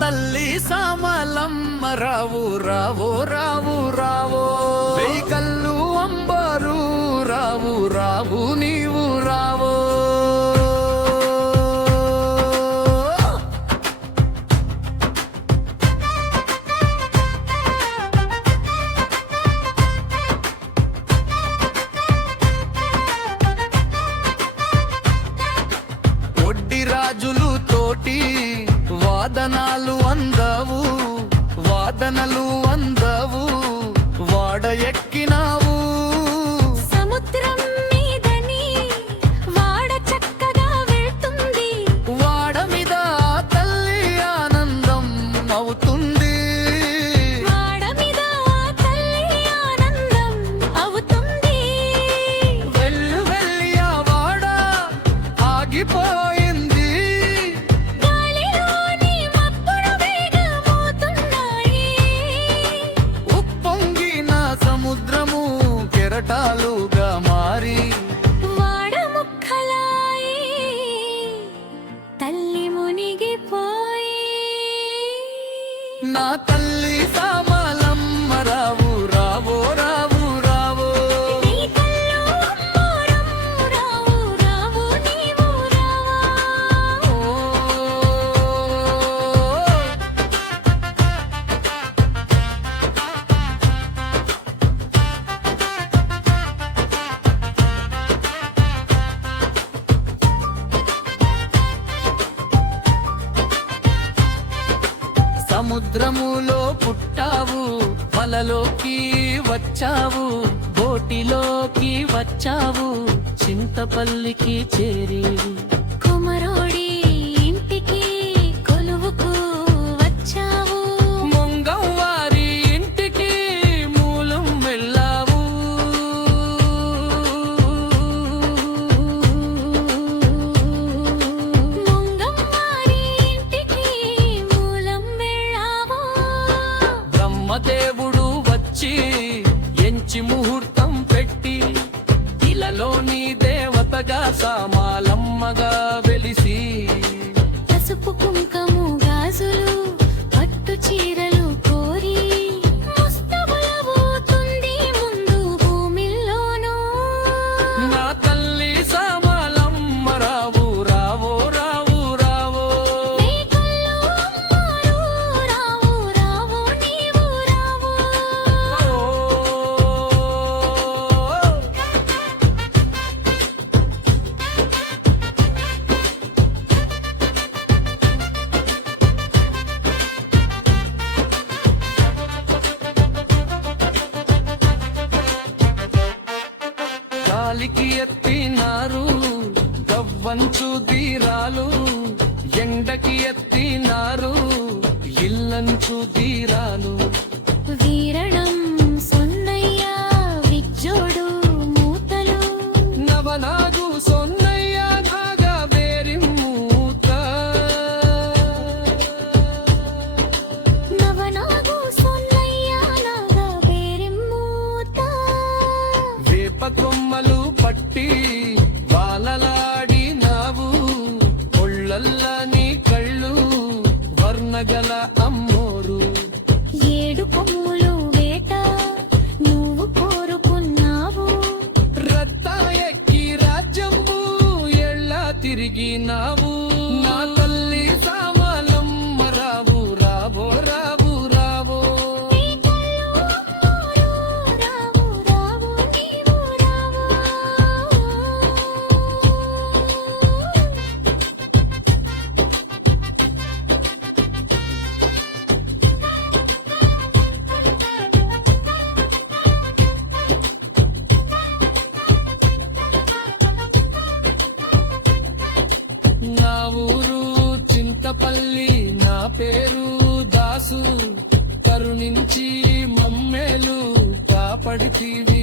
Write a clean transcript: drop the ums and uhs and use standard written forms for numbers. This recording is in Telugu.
తల్లి సామలమ్మ రావు రావో రావు రావో కళ్ళు అంబారు రావు రావు నీవు రావో రాజులు తోటి వాదనలు అందవు వాడ ఎక్కినావు సముద్రం మీదని వాడ చక్కగా వెళ్తుంది వాడ మీద తల్లి ఆనందం అవుతుంది వాడ మీద తల్లి ఆనందం అవుతుంది వెళ్ళి ఆ వాడ ఆగిపో కెరటాలుగా మారి వాడ ముక్కలాయి తల్లి మునిగిపోయి నా తల్లి సామలమ్మ రావు రావో రావు రావో రావు రావు నీవు రావో సముద్రములో పుట్టావు వలలోకి వచ్చావు బోటిలోకి వచ్చావు చింతపల్లికి చేరి కుమరోడి ఇంటికి కొలువుకు వచ్చావు మొంగం వారి ఇంటికి మూలం వెళ్ళావు మొంగం వారి ఇంటికి మూలం వెళ్ళావు బ్రహ్మదేవుడు వచ్చి ఎంచి ముహూర్తం పెట్టి ఇలలోని దేవతగా సామలమ్మగా వెలిసి పసుపు కుంకము గాజులు పట్టు చీరలు కోరి ముస్తబలబోతుంది ముందు భూమిలోనూ నా తల్లి సామలమ్మ రావు రావో రావు రావో రావు రావు నీవు రావో గాలికి ఎత్తినారు గవ్వంచు దీరాలు ఎండకి ఎత్తినారు ఇల్లంచు దీరాలు వీరణం సొన్నయ్య విజ్జోడు మూతలు నవనాగు సొన్నయ్య నాగా బేరి మూత నవనాగు సొన్నయ్య నాగా బేరి మూత వేప కొమ్మలు పట్టి బాలలాడినావు ఒళ్ళల్లని కళ్ళు వర్ణగల అమ్మోరు ఏడు కొమ్ములు వేట నువ్వు కోరుకున్నావు రత్త ఎక్కి రాజ్యము ఎళ్ళ తిరిగినావు నా తల్లి సామలమ్మ రావు రావో రావు రావో రావు రావు నీవు రావో నా ఊరు చింతపల్లి నా పేరు దాసు కరుణించి మమ్మేలు కాపాడితివి